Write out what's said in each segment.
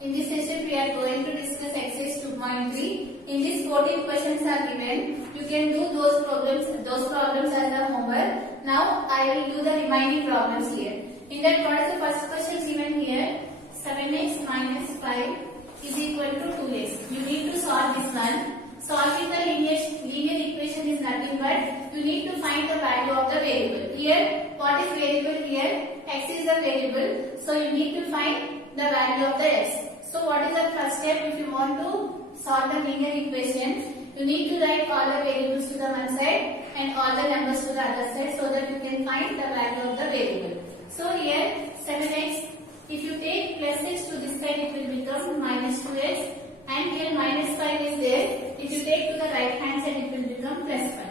In this session we are going to discuss exercise 2.3. In this 14 questions are given. You can do those problems as a homework. Now I will do the remaining problems here. In that, what is the first question given here? 7x minus 5 is equal to 2x. You need to solve this one. Solving the linear equation is nothing but you need to find the value of the variable. Here, what is variable here? X is the variable. So you need to find the value of the x. So what is the first step? If you want to solve the linear equation, you need to write all the variables to the one side and all the numbers to the other side so that you can find the value of the variable. So here 7x, if you take plus 6 to this side, it will become minus 2x, and here minus 5 is there. If you take to the right hand side, it will become plus 5.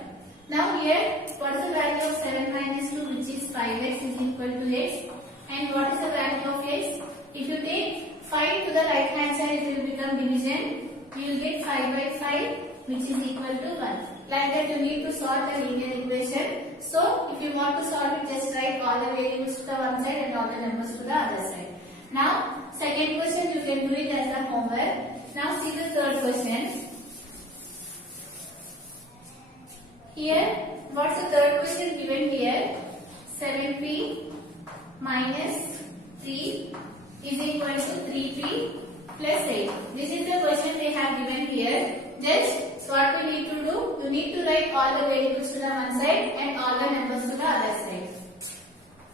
Now here, what is the value of 7 minus 2, which is 5x is equal to x, and what is the value of x? If you take 5 to the right hand side, it will become division. You will get 5 by 5, which is equal to 1. Like that, you need to solve the linear equation. So, if you want to solve it, just write all the variables to the one side and all the numbers to the other side. Now, second question, you can do it as a homework. Now, see the third question. Here, what's the third question given here? 7p minus 3 is equal to 3p plus 8. This is the question they have given here. Just what we need to do, you need to write all the variables to the one side and all the numbers to the other side.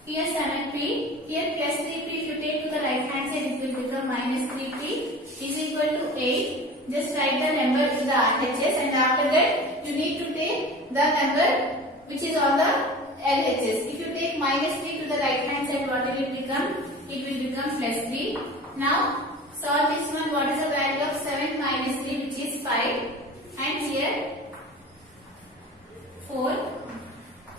Here 7p, here plus 3p, if you take to the right hand side, it will become minus 3p is equal to 8. Just write the number to the RHS, and after that you need to take the number which is on the LHS. If you take minus 3 to the right hand side, what will it become? It will become plus 3. Now solve this one. What is the value of 7 minus 3, which is 5, and here 4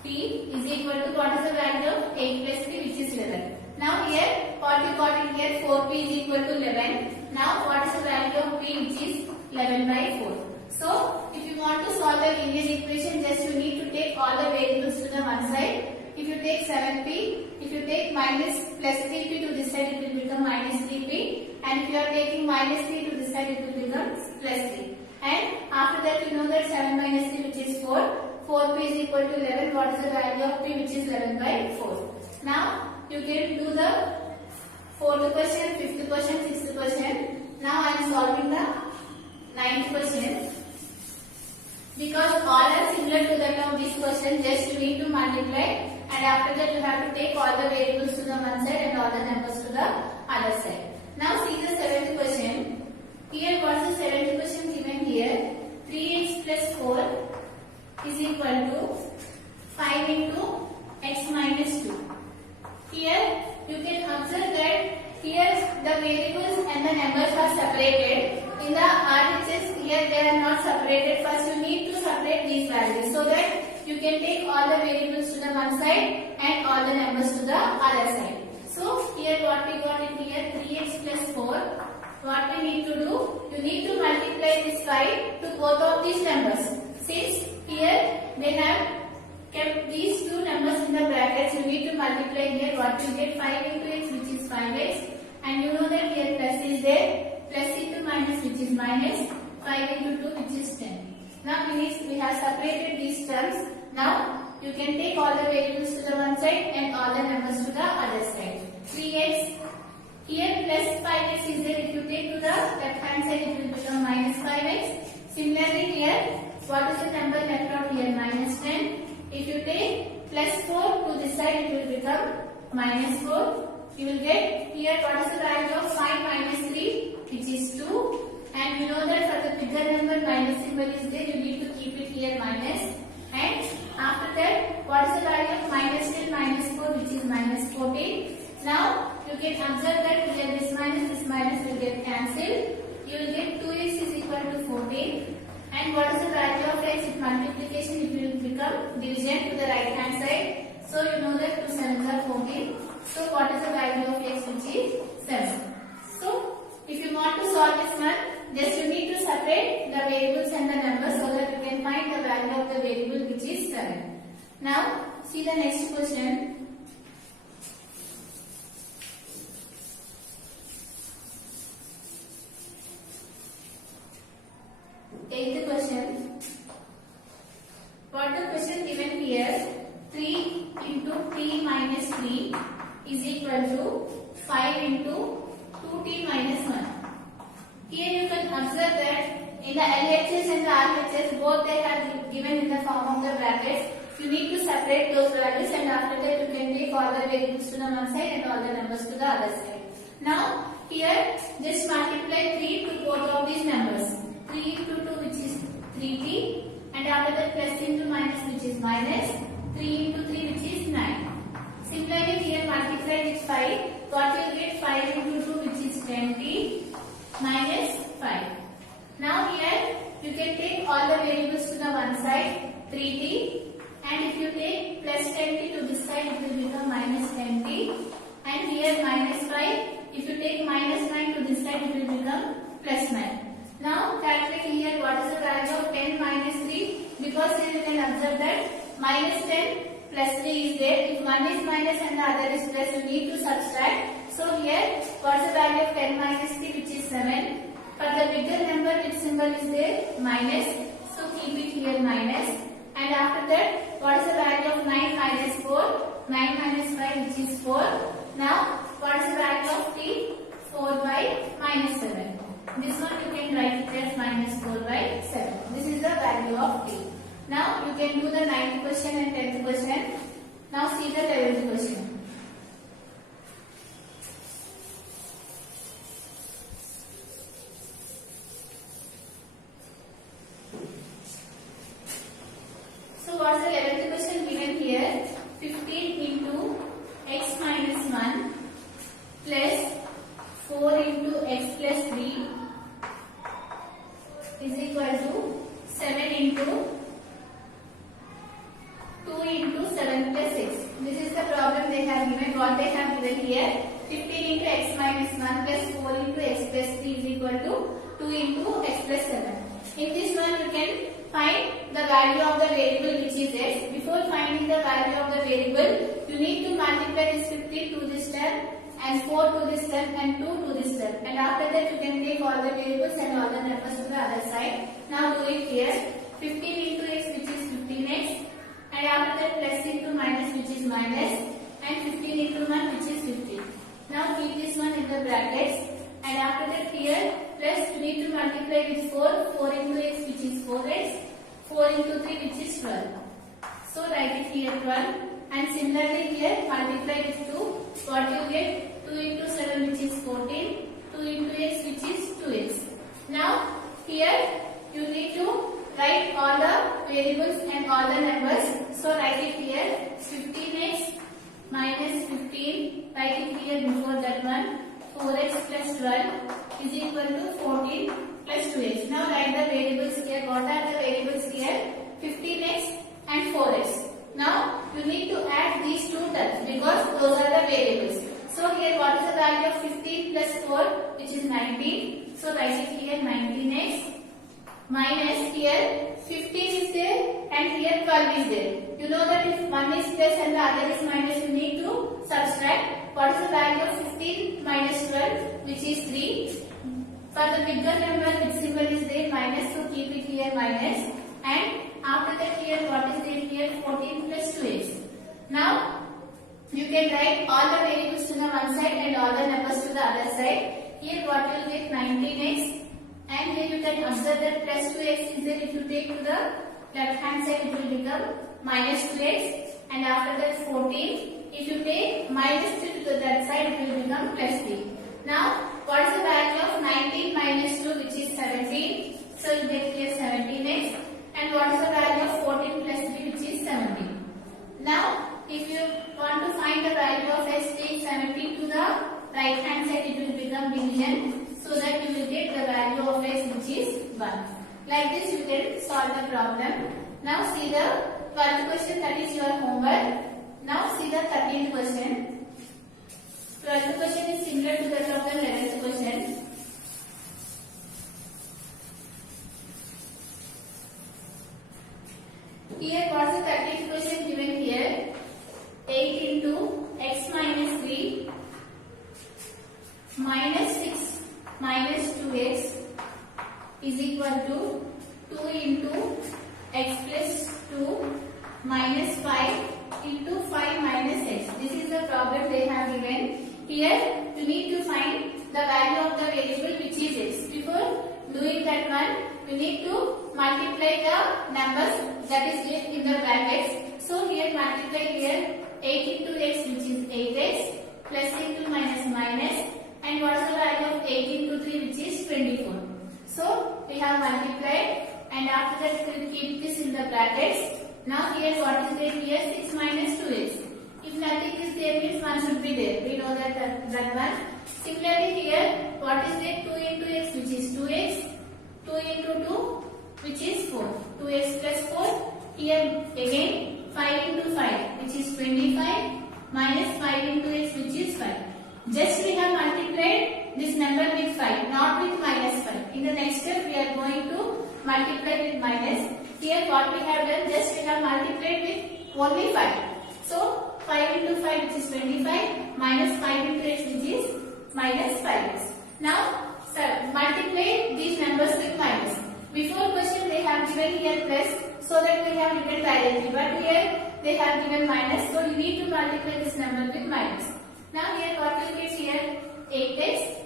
p is equal to what is the value of 8 plus 3, which is 11. Now here what you got in here, 4p is equal to 11. Now what is the value of p, which is 11 by 4. So if you want to solve the linear equation, just you need to take all the variables to the one side. If you take 7p, if you take minus plus 3p to this side, it will become minus 3p, and if you are taking minus 3 to this side, it will become plus 3. And after that, you know that 7 minus 3, which is 4. 4p is equal to 11. What is the value of p, which is 11 by 4. Now you can do the fourth question, fifth question, sixth question. Now I am solving the ninth question. Because all are similar to that of this question, just you need to multiply, and after that you have to take all the variables to the one side and all the numbers to the other side. Now see the seventh question. Here what's the seventh question given here? 3x plus 4 is equal to 5 into x minus 2. Here you can observe that here the variables and the numbers are separated. In the RHS, here they are not separated. First you need to separate these values so that you can take all the variables to the one side and all the numbers to the other side. So here what we got in here, 3x plus 4. What we need to do, you need to multiply this 5 to both of these numbers. Since here they have kept these two numbers in the brackets, you need to multiply here. What you get, 5 into x, which is 5x, and you know that here plus is there. Plus into minus, which is minus, 5 into 2, which is 10. Now we have separated these terms. Now you can take all the variables to the one side and all the numbers to the other side. 3x, here plus 5x is there. If you take to the left hand side, it will become minus 5x. Similarly here, what is the number left out here? Minus 10. If you take plus 4 to this side, it will become minus 4. You will get here what is the value of 5 minus 3, which is 2, and you know that for the bigger number minus symbol is there, you need to keep it here minus, and after that what is the value of minus 10 minus 4, which is minus 14. Now you can observe that here this minus will get cancelled. You will get 2x is equal to 14, and what is the value of x? With multiplication it will become division to the right hand side. So you know that 2 7s are 14. So what is the value of x, which is 7. So if you want to solve this one, just you need to separate the variables and the numbers so that you can find the value of the variable, which is 7. Now see the next question. 5 into 2t minus 1. Here you can observe that in the LHS and the RHS both they have given in the form of the brackets. You need to separate those values and after that you can take all the variables to the one side and all the numbers to the other side. Now here just multiply 3 to both of these numbers. 3 into 2 which is 3t and after that plus into minus which is minus. 3 into 3 which is 9. Similarly here multiply with 5. What you get 5 into 2 which is 10t minus 5. Now here you can take all the variables to the one side 3t and if you take plus 10t to this side it will become minus 10t and here minus 5. If you take minus 9 to this side it will become plus 9. Now calculate here what is the value of 10 minus 3 because here you can observe that minus 10 plus 3 is there. If one is minus and the other is plus you need to subtract. So here what is the value of 10 minus 3 which is 7. For the bigger number which symbol is there minus. So keep it here minus. And after that what is the value of 9 minus 4? 9 minus 5 which is 4. Now what is the value of t? 4 by minus 7. This one you can write it as minus 4 by 7. This is the value of t. Now you can do the 9th question and 10th question. Now see the 11th question. So what is the 11th question given here? 15 into x minus 1 plus 4 into x plus 3 is equal to 7 into 2 into 7 plus 6. This is the problem they have given. What they have given here 15 into x minus 1 plus 4 into x plus 3 is equal to 2 into x plus 7. In this one you can find the value of the variable which is x. Before finding the value of the variable you need to multiply this 15 to this term and 4 to this term and 2 to this term and after that you can take all the variables and all the numbers to the other side. Now do it here. 15 into x which is 15x and after that plus into minus which is minus and 15 into 1 which is 15. Now keep this one in the brackets and after that here plus you need to multiply with 4. 4 into x which is 4x. 4 into 3 which is 12. So write it here 12 and similarly here multiply with 2. What you get? 2 into 7 which is 14, 2 into x which is 2x. Now here you need to write all the variables and all the numbers. So write it here 15x minus 15, write it here before that one 4x plus 12 is equal to 14 plus 2x. Now write the variables here. What are the variables here? 15x and 4x. Now you need to add these two terms because those are the variables. So here what is the value of 15 plus 4 which is 19. So write it here 19x minus here 15 is there and here 12 is there. You know that if one is plus and the other is minus you need to subtract. What is the value of 15 minus 12 which is 3. For the bigger number which symbol is there minus so keep it here minus and after that here what is there here 14 plus 2x. Now you can write all the variables to the one side and all the numbers to the other side. Here what you will get 19x and here you can observe that plus 2x is there. If you take to the left hand side it will become minus 2x and after that 14. If you take minus 2 to that side it will become plus 3. Now what is the value of 19 minus 2 which is 17. So you get here 17x and what is the value of 14 plus 3 which is 17. Now if you want to find the value of x, take 17 to the right hand side it will become division so that you will get the value of x which is 1. Like this you can solve the problem. Now see the 12th question, that is your homework. Now see the 13th question. 12th question is similar to that of the 11th question. Here what is the 13th question given here? 8 into x minus 3 minus 6 minus 2x is equal to 2 into x plus 2 minus 5 into 5 minus x. This is the problem they have given. Here you need to find the value of the variable which is x. Before doing that one, we need to multiply the numbers that is left in the brackets. So here multiply here 8 into x which is 8x plus into minus minus, and what is the value of 8 into 3 which is 24. So we have multiplied, and after that we will keep this in the brackets. Now here what is there here? 6 minus 2x. If nothing is there means 1 should be there. We know that one. Similarly here what is there? 2 into x which is 2x. 2 into 2 which is 4. 2x plus 4. Here again 5 into 5 which is 25 minus 5 into x which is 5. Just we have multiplied this number with 5, not with minus 5. In the next step we are going to multiply with minus. Here what we have done, just we have multiplied with only 5. So 5 into 5 which is 25 minus 5 into x which is minus 5x. Now multiply these numbers with minus. Before question they have given here plus, so that we have written directly, but here they have given minus, so you need to multiply this number with minus. Now here what will get here? 8x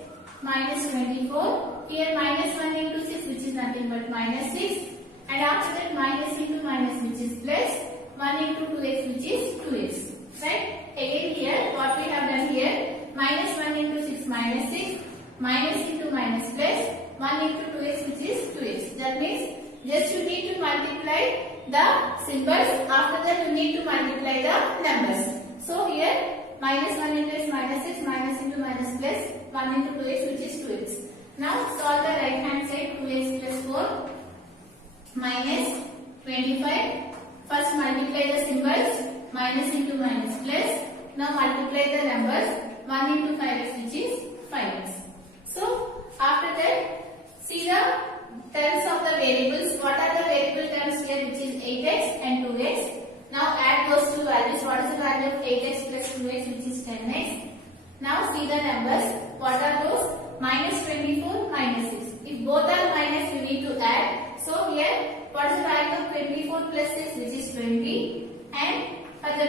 minus 24. Here minus 1 into 6 which is nothing but minus 6, and after that minus into minus which is plus 1 into 2x which is 2x. Right? Again here what we have done here, minus 1 into 6 minus 6, minus into minus plus 1 into 2x which is 2x. That means just you need to multiply the symbols, after that you need to multiply the numbers. So here minus 1 into x minus 6, minus into minus plus 1 into 2x which is 2x. Now solve the right hand side. 2x plus 4 minus 25. First multiply the symbols, minus into minus plus. Now multiply the numbers, 1 into 5x which is 5x. So after that, see the terms of the variables. What are the variable terms here which is 8x and 2x. Now add those two values. What is the value of 8x plus 2x which is 10x. Now see the numbers. What are those? Minus 24 minus 6. If both are minus you need to add. So here what is the value of 24 plus 6 which is 20, and for the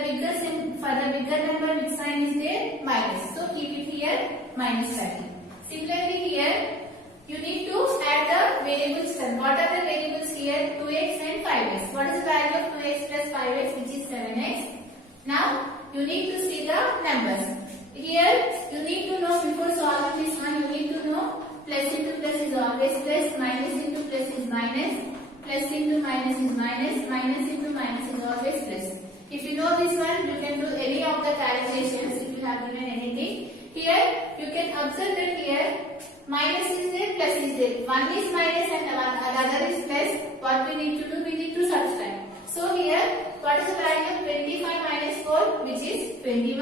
bigger number which sign is there? Minus. So keep it here minus 30. Similarly here you need to add the variables term. What are the variables here? 2x and 5x. What is the value of 2x plus 5x which is 7x? Now you need to see the numbers. Here you need to know, before solving this one you need to know plus into plus is always plus, minus into plus is minus, plus into minus is minus, minus into minus is always plus. If you know this one, you can do any of the calculations if you have given anything. Here you can observe that here minus is there, plus is there. One is minus and another is plus. What we need to do? We need to subtract. So here what is the value of 25 minus 4 which is 21,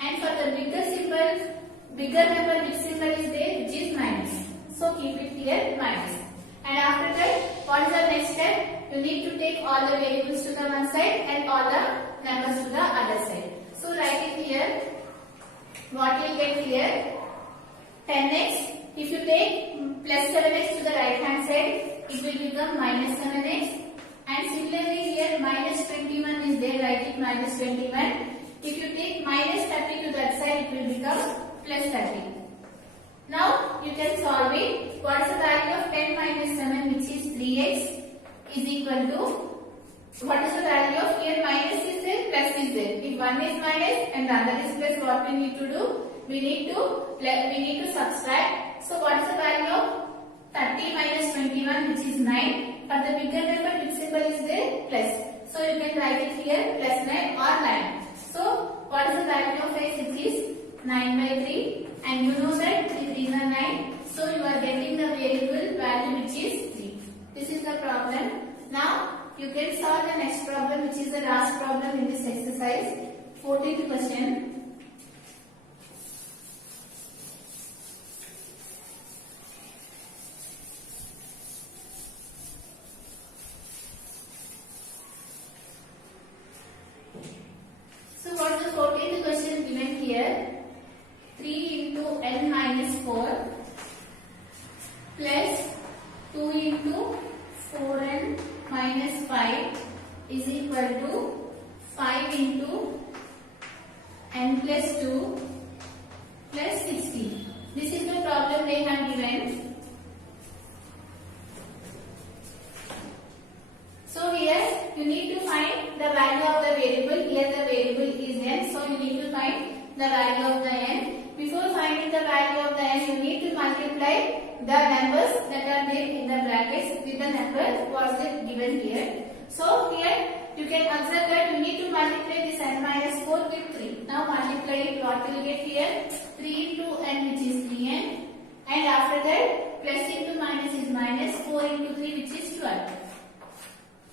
and for the bigger symbol, bigger number which symbol is there which is minus. So keep it here minus. And after that, what is the next step? You need to take all the variables to the one side and all the numbers to the other side. So write it here. What you get here? 10x. If you take plus 7x to the right hand side, it will become minus 7x. And similarly here minus 21 is there, write it minus 21. If you take minus 30 to that side, it will become plus 30. Now you can solve it. What is the value of 10 minus 7 which is 3x is equal to, what is the value of here? Minus is there, plus is there. If one is minus and the other is plus, what we need to do? We need to subtract. So what is the value of 30 minus 21 which is 9? For the bigger number which symbol is there? Plus. So you can write it here plus 9 or 9. So what is the value of x? It is 9 by 3, and you know that 3 3s are 9. So you are getting the variable value which is 3. This is the problem. Now you can solve the next problem which is the last problem in this exercise. 14th question. So what is the 14th question given here? 3 into n minus 4 plus 2 into 4n minus 5 is equal to 5 into n plus 2 plus 60. This is the problem they have given. So here you need to find the value of the variable. Here the variable is n, so you need to find the value of the n. Before finding the value of the n, you need to multiply the numbers that are there in the brackets with the number was given here. So here you can observe that you need to multiply this n minus 4 with 3. Now multiply it, what will get here? 3 into n, which is 3n, and after that plus into minus is minus, 4 into 3, which is 12.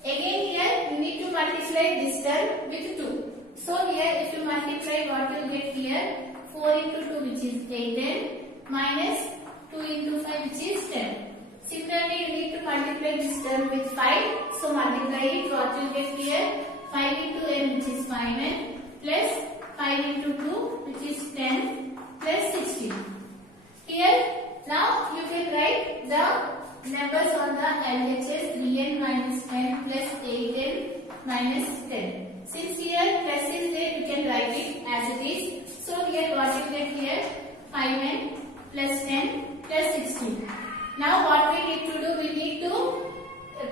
Again here you need to multiply this term with 2. So here if you multiply, what you get here? 4 into 2, which is 8n, minus 2 into 5, which is 10. Similarly, you need to multiply this term with 5. So multiply it, what you get here? 5 into n, which is 5n, plus 5 into 2, which is 10, plus 16. Here, now you can write the numbers on the LHS: 3n minus 10 plus 8n minus 10. Since here plus is there, you can write it as it is. So here what you get here? 5n plus 10 plus 16. Now what we need to do? We need to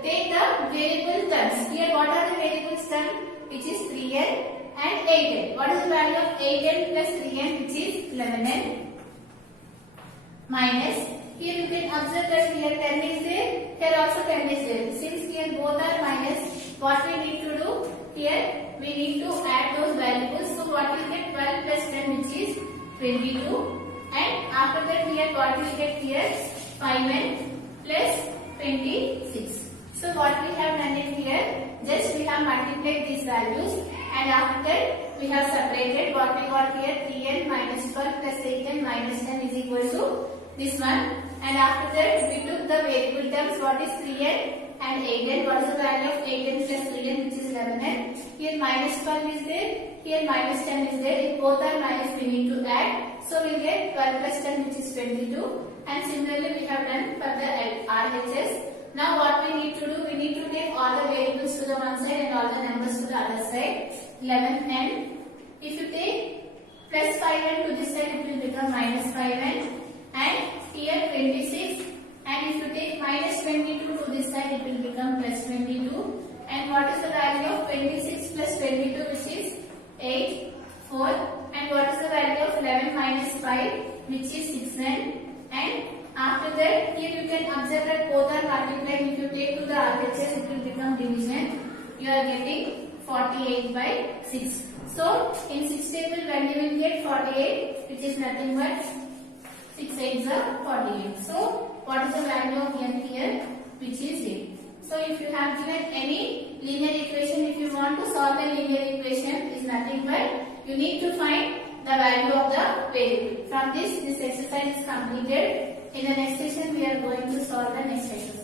take the variable terms. Here what are the variables terms? Which is 3n and 8n. What is the value of 8n plus 3n, which is 11n, minus, here you can observe that here 10 is there, here also 10 is there. Since here both are minus, what we need to do? Here we need to add those variables. So what will get? 12 plus 10, which is 22, and after that here what will get here? 5n plus 26. So what we have done it here, just we have multiplied these values, and after that we have separated. What we got here? 3n minus 12 plus 8n minus 10 is equal to this one, and after that we took the variable terms. What is 3n and 8n? What is the value of 8n plus 3n, which is 11n? Here minus 12 is there, here minus 10 is there. If both are minus, we need to add. So we get 12 plus 10, which is 22. And similarly we have done for the RHS. Now what we need to do? We need to take all the variables to the one side and all the numbers to the other side. 11n. If you take plus 5n to this side, it will become minus 5n. And here 26. And if you take minus 22 to this side, it will become plus 22. And what is the value of 26 plus 22, which is 8, 4. And what is the value of 11 minus 5, which is 6n. And after that, here you can observe that both are multiplying. If you take to the RHS, it will become division. You are getting 48 by 6. So, in 6 table, when you will get 48, which is nothing but 6 8s are 48. So, what is the value of n here? Which is 8. So, if you have given any linear equation, if you want to solve the linear equation, is nothing but you need to find the value of the variable. From this exercise is completed. In the next session, we are going to solve the next exercise.